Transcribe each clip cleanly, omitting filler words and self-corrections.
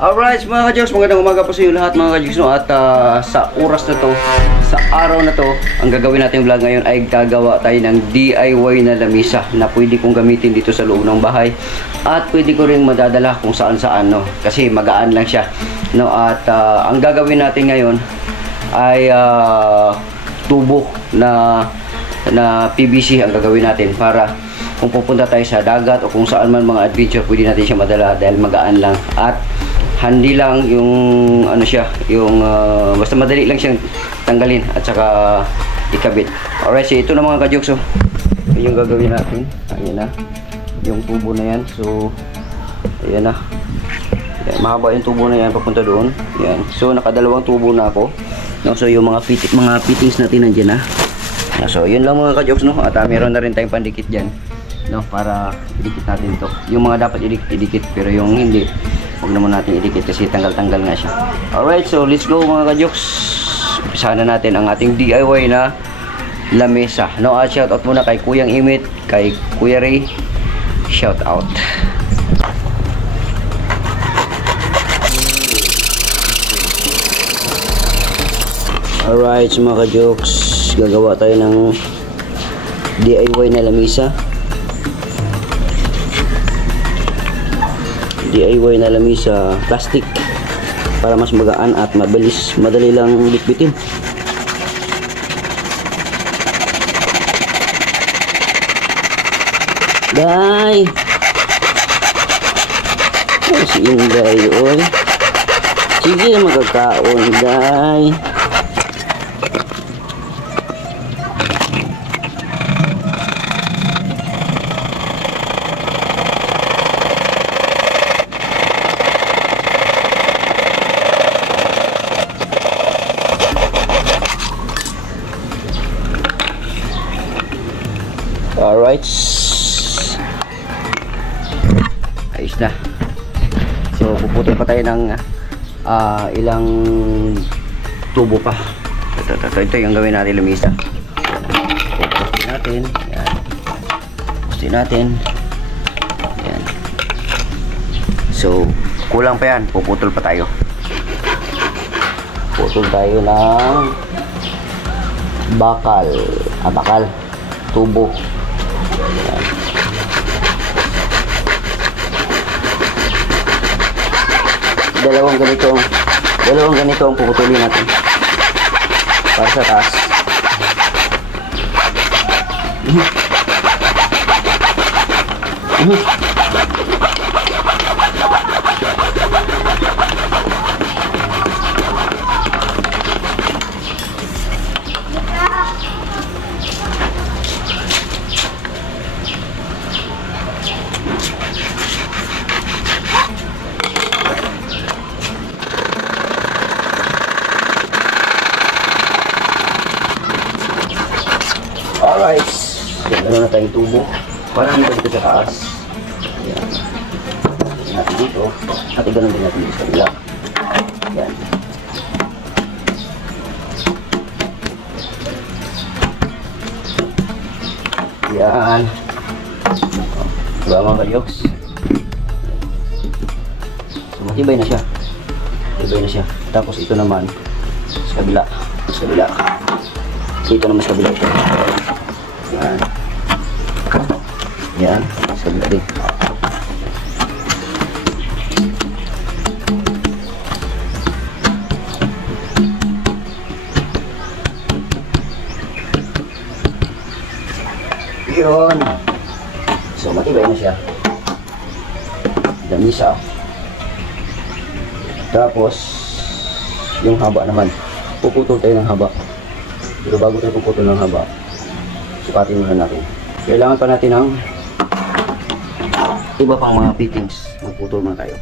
Alright mga ka-Joks, magandang umaga po sa inyo lahat mga ka-Joks, no? At sa oras na to, sa araw na to, ang gagawin natin vlog ngayon ay gagawa tayo ng DIY na lamisa na pwede kong gamitin dito sa loob ng bahay at pwede ko rin madadala kung saan saan, no? Kasi magaan lang siya, no? At ang gagawin natin ngayon ay tubo na PVC ang gagawin natin para kung pupunta tayo sa dagat o kung saan man mga adventure, pwede natin siya madala dahil magaan lang at handy lang yung ano siya, yung basta madali lang siyang tanggalin at saka ikabit. Alright, so ito na mga ka-Joks, so yun yung gagawin natin. Ayan na yung tubo na yan. So ayan na, mahaba yung tubo na yan papunta doon. Ayan. So nakadalawang tubo na ako, no? So yung mga fittings natin nandiyan na. So yun lang mga ka-Joks, no? At meron na rin tayong pandikit dyan, no? Para idikit natin to. Yung mga dapat idikit pero yung hindi, huwag naman natin idikit kasi tanggal-tanggal nga siya. Alright, so let's go mga ka-Joks. Umpisahan na natin ang ating DIY na lamesa, no? At shoutout muna kay Kuyang Imit, kay Kuya Ray, shoutout. Alright, so mga ka-Joks, gagawa tayo ng DIY na lamesa. DIY na lamesa plastic para mas magaan at mabilis, madali lang bitbitin. Day! Ay, si Inday, oy. Sige, magkakaon, Day. Alright, ayos na. So puputol pa tayo ng ilang tubo pa. Ito yung gawin natin lamisa. Puputin natin. Yan. Puputin natin. Yan. So kulang pa yan, puputol pa tayo. Putol tayo ng bakal tubo. Ayan. Dalawang ganito ang puputulin natin para sa taas. Alright, gano'n na tayong tubo para dito sa taas. Ayan. Gano'n natin dito at gano'n din natin dito sa kabila. Ayan. Ayan. Diba mga ka-Joks? So matibay na siya. Matibay na siya. Tapos ito naman sa kabila. Sa kabila. Dito naman sa kabila. Yan. Yan. Sa kabila din. Yun. So matibay na siya. Lamisa. Tapos yung haba naman. Puputol tayo ng haba. Pero bago tayo puputol ng haba, sukatin muna natin. Kailangan pa natin ng iba pang mga fittings. Magputol muna tayo.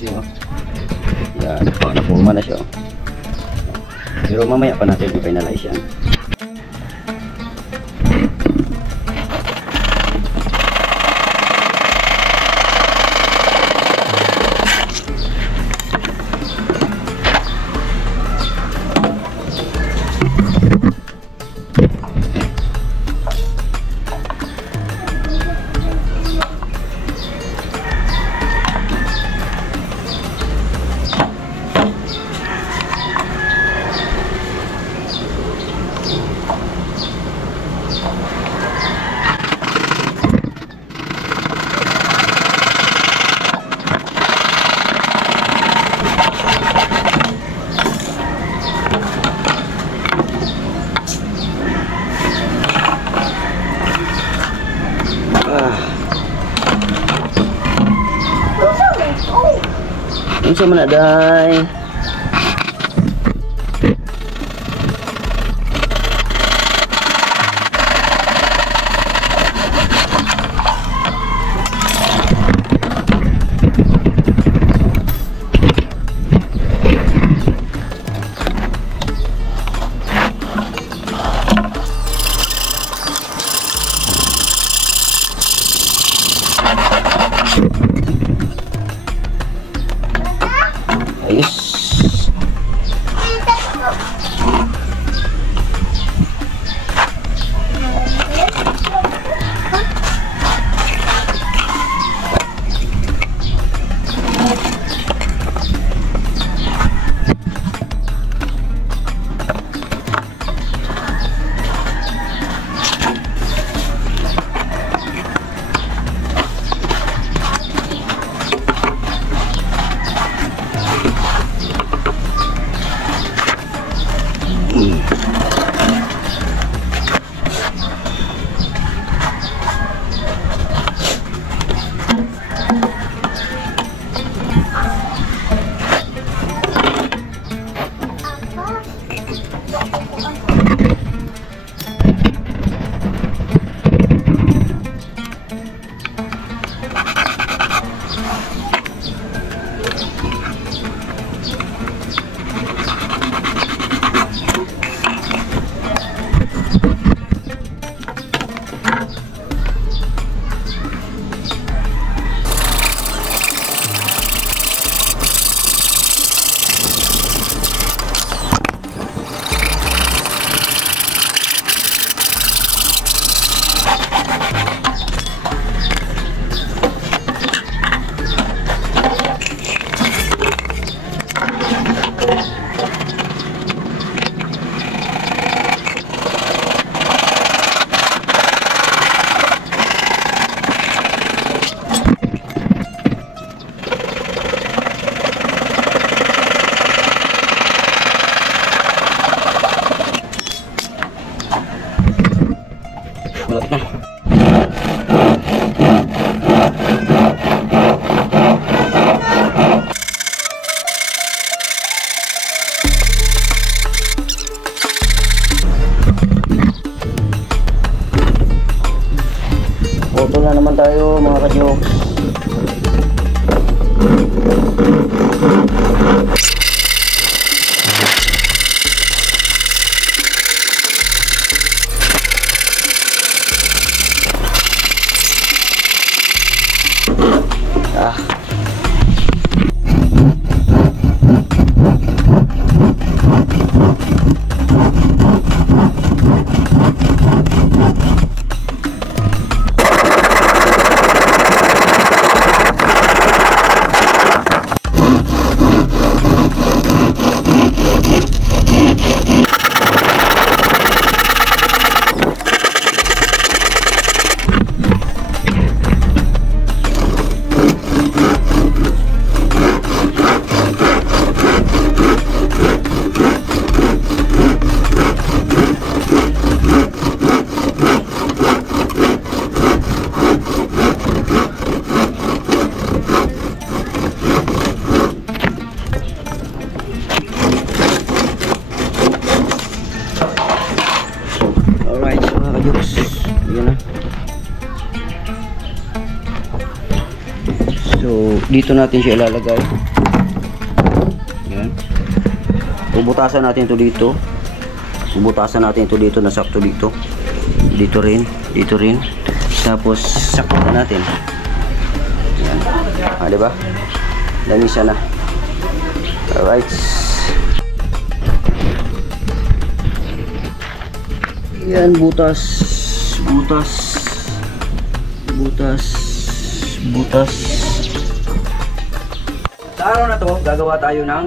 Yun. Yan. Napurma na siya. Pero mamaya pa natin i-finalize yan. Unsa man na day? Ayos. dito natin siya ilalagay. Yan. Bubutasan natin ito dito. Bubutasan natin ito dito na sakto dito. Dito rin. Dito rin. Tapos sakto na natin. Yan. Diba? Lamisa na. Alright. Yan, butas. Butas. Butas. Butas. Sa araw na to, gagawa tayo ng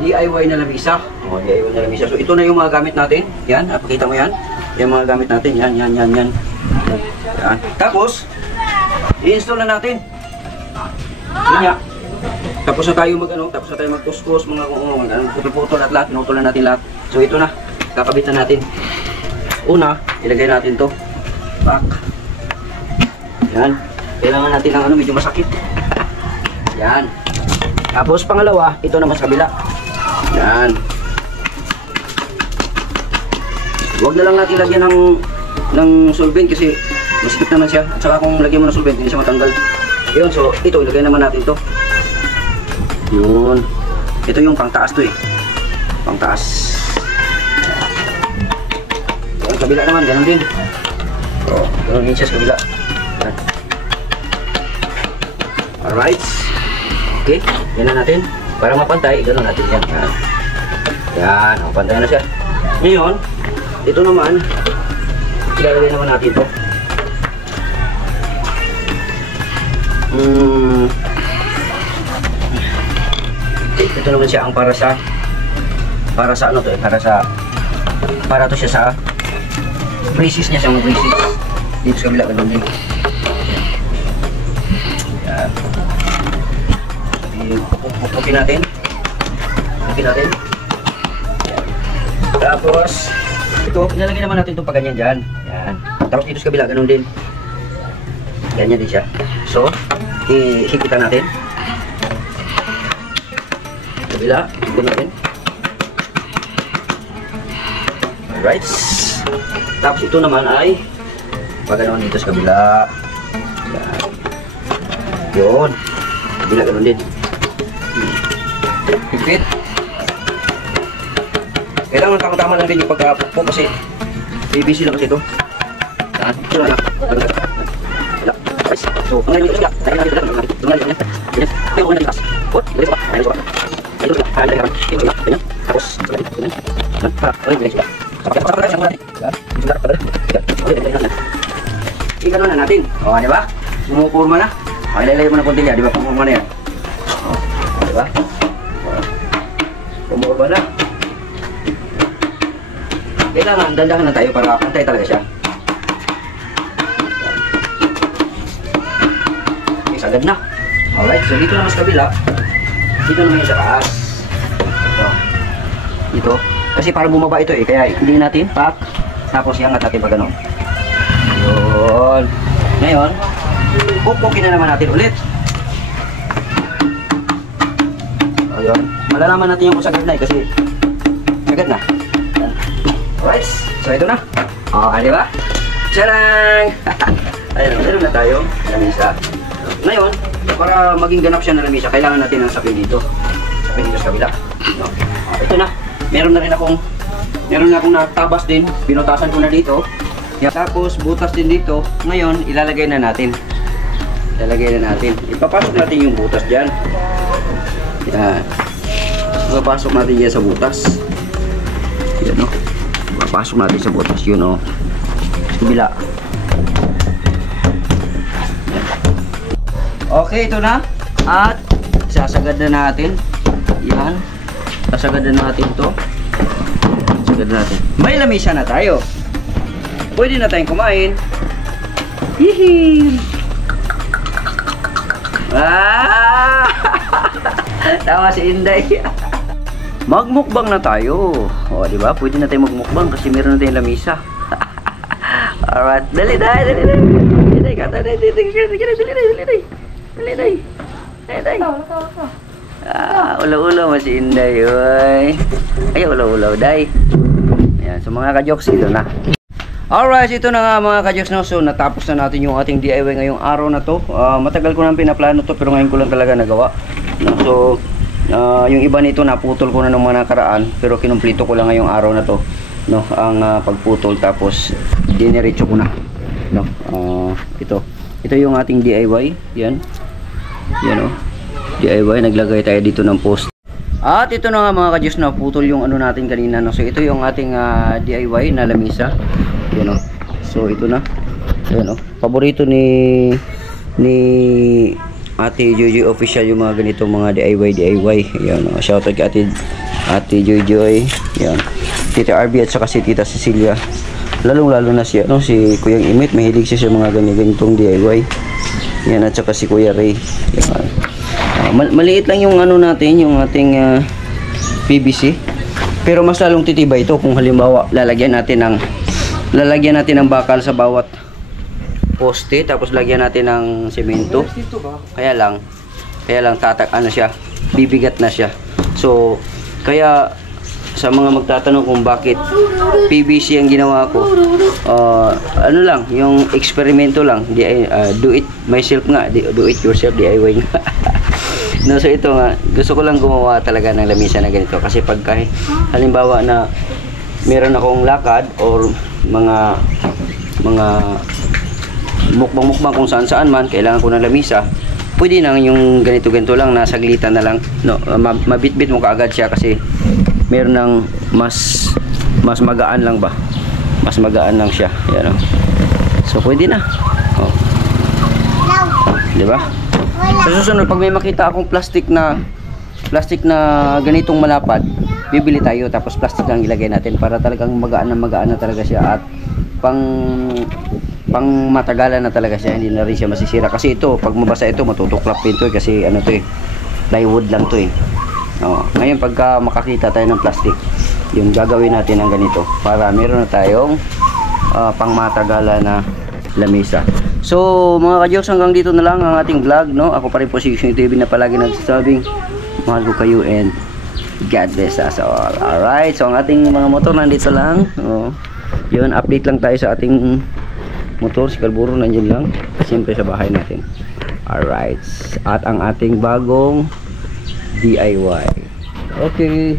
DIY na lamisa. O, DIY na lamisa. So, ito na yung mga gamit natin. Yan, pakita mo yan. Yung mga gamit natin. Yan, yan, yan, yan. Yan. Tapos, i-install na natin. Yan nga. Tapos na tayo tapos na tayo magkuskus, mga putol-putol at lahat. Pinutol na natin lahat. So, ito na. Kakabitan natin. Una, ilagay natin to. Back. Yan. Kailangan natin ng medyo masakit. Yan. Tapos pangalawa, ito naman sa kabila. Yan. Huwag na lang natin lagyan ng solvent kasi masikip naman siya. At saka kung lagyan mo ng solvent, hindi siya matanggal. Yun, so ito, ilagay naman natin to. Yun. Ito yung pangtaas to eh. Pangtaas. Yung kabila naman, ganun din. So, ganun din siya sa kabila. Yan. Alright. Okay, yan na natin. Para mapantay, gano'n natin yan. Yan. Yan, mapantay na siya. Ngayon, ito naman, ilalagay naman natin ito. Ito naman siya ang para sa ano to eh, para to siya sa braces niya, siyang braces. Dito sa kabila, gano'n din. Yan. Pupukin natin. Pupukin natin. Tapos, ito, ilalagay naman natin itong paganyan dyan. Yan. Tapos dito sa kabila, ganun din. Ganyan din siya. So, ihikitan natin. Kabila, hikitan natin. Alright. Tapos ito naman ay paganoon dito sa kabila. Yan. Yun. Kabila, ganun din. Higpit. Kailangan tama-tama lang din yung pagkapo kasi BBC lang kasi ito. Yan. Ito na lang. So, kung ngayon ito siya, dahil natin ito lang. Kung ngayon ito lang. Ganyan. Pero kung natin itas. What? Ganyan pa. Ganyan pa. Ito siya. Ganyan. Ganyan. Tapos, ganyan. Ganyan. Ganyan. Ganyan na natin. O, di ba? Sumupurma na. Ilalagay mo na konti niya, di ba? Pumurma na yan. O, di ba? Pumurma na. Kailangan, dandahan na tayo para pantay talaga siya. Okay, sagad na. Alright, so dito naman sa kabila. Dito naman yung sa taas. Ito. Dito. Kasi para bumaba ito eh, kaya hindi natin pack. Tapos iangat natin pag gano'n. Yun. Ngayon, pupukin na naman natin ulit. Ayun. Malalaman natin yung kung sagad na eh, kasi sagad na. Alright, so ito na. Di ba? Tiyarang! Ayun, meron na tayo. Lamisa. Ngayon, para maging ganap siya na lamisa, kailangan natin ng sapin dito. Sapin dito sa kabila. No? Ito na. Meron na akong natabas din. Binutasan ko na dito. Tapos, butas din dito. Ngayon, ilalagay na natin. Ilalagay na natin. Ipapasok natin yung butas dyan. Yan. Ipapasok natin dyan sa butas. Yan o. Ipapasok natin sa butas. Yun o. Kabila. Yan. Okay, ito na. At, sasagad na natin. Yan. Sasagad na natin ito. Sasagad na natin. May lamisa na tayo. Pwede na tayong kumain. Hihi! Ah! Tawa si Inday. Magmukbang na tayo. O, di ba? Pwede na tayong magmukbang kasi meron na tayong lamisa. Alright. Dali, dali, dali, dali. Dali, kata, dali, dali, dali, dali, dali, dali, dali, dali, dali. Ah, ulaw-ulaw mo si Inday, oy. Ay, ulaw-ulaw, day. Ayan, so mga ka-jokes, ito na. Alright, ito na nga mga ka-Joks, no? So natapos na natin yung ating DIY ngayong araw na to. Matagal ko nang pinaplano to pero ngayon ko lang talaga nagawa, no? So yung iba nito naputol ko na ng mga nakaraan pero kinumplito ko lang ngayong araw na to, no? Ang pagputol, tapos diniretso ko na, no? Ito yung ating DIY. Yan, oh, DIY. Naglagay tayo dito ng post. At ito na nga mga ka-Joks, na putol yung ano natin kanina, no? So ito yung ating DIY na lamisa. Yan, oh. So ito na. Yan, oh. Paborito ni Ate Joy official yung mga ganito mga DIY. Yan, oh. Shoutout kay Ate Joy. Yan. Tita RB at saka si Tita Cecilia. Lalo na siya, no? Si Kuyang Imit, mahilig siya sa mga ganitong DIY. Yan, at saka si Kuya Ray. Yan. Maliit lang yung ano natin, yung ating PVC. Pero mas lalong titibay ito kung halimbawa lalagyan natin ng bakal sa bawat poste, tapos lagyan natin ng semento. Kaya lang bibigat na siya. So kaya sa mga magtatanong kung bakit PVC ang ginawa ko, ano lang, yung eksperimento lang, do it myself nga, do it yourself DIY nga. No, so ito nga, gusto ko lang gumawa talaga ng lamisa na ganito kasi pag halimbawa na meron akong lakad or mga mukbang kung saan man, kailangan ko ng lamisa, pwede nang yung ganito lang, nasaglitan na lang, no? Mabitbit mo kaagad siya kasi meron ng mas magaan lang ba, mas magaan lang siya. Yan, oh. So pwede na, oh. Di ba? Sa susunod, pag may makita akong plastic na ganitong malapad, bibili tayo, tapos plastic lang ilagay natin para talagang magaan na talaga siya, at pang matagalan na talaga siya, hindi na rin siya masisira. Kasi ito, pag mabasa ito, matutuklap ito kasi ano to eh, plywood lang to eh. Ngayon pagka makakita tayo ng plastic, yung gagawin natin ng ganito para meron na tayong pang matagalan na lamisa. So mga ka-Joks, hanggang dito na lang ang ating vlog, no? Ako pa rin po si Yushing TV na palagi nagsasabing mahal ko kayo and God bless us all. Alright, so ang ating mga motor nandito lang, yun, update lang tayo sa ating motor. Si Kalburo nandiyan lang, siyempre sa bahay natin. Alright, at ang ating bagong DIY. Okay.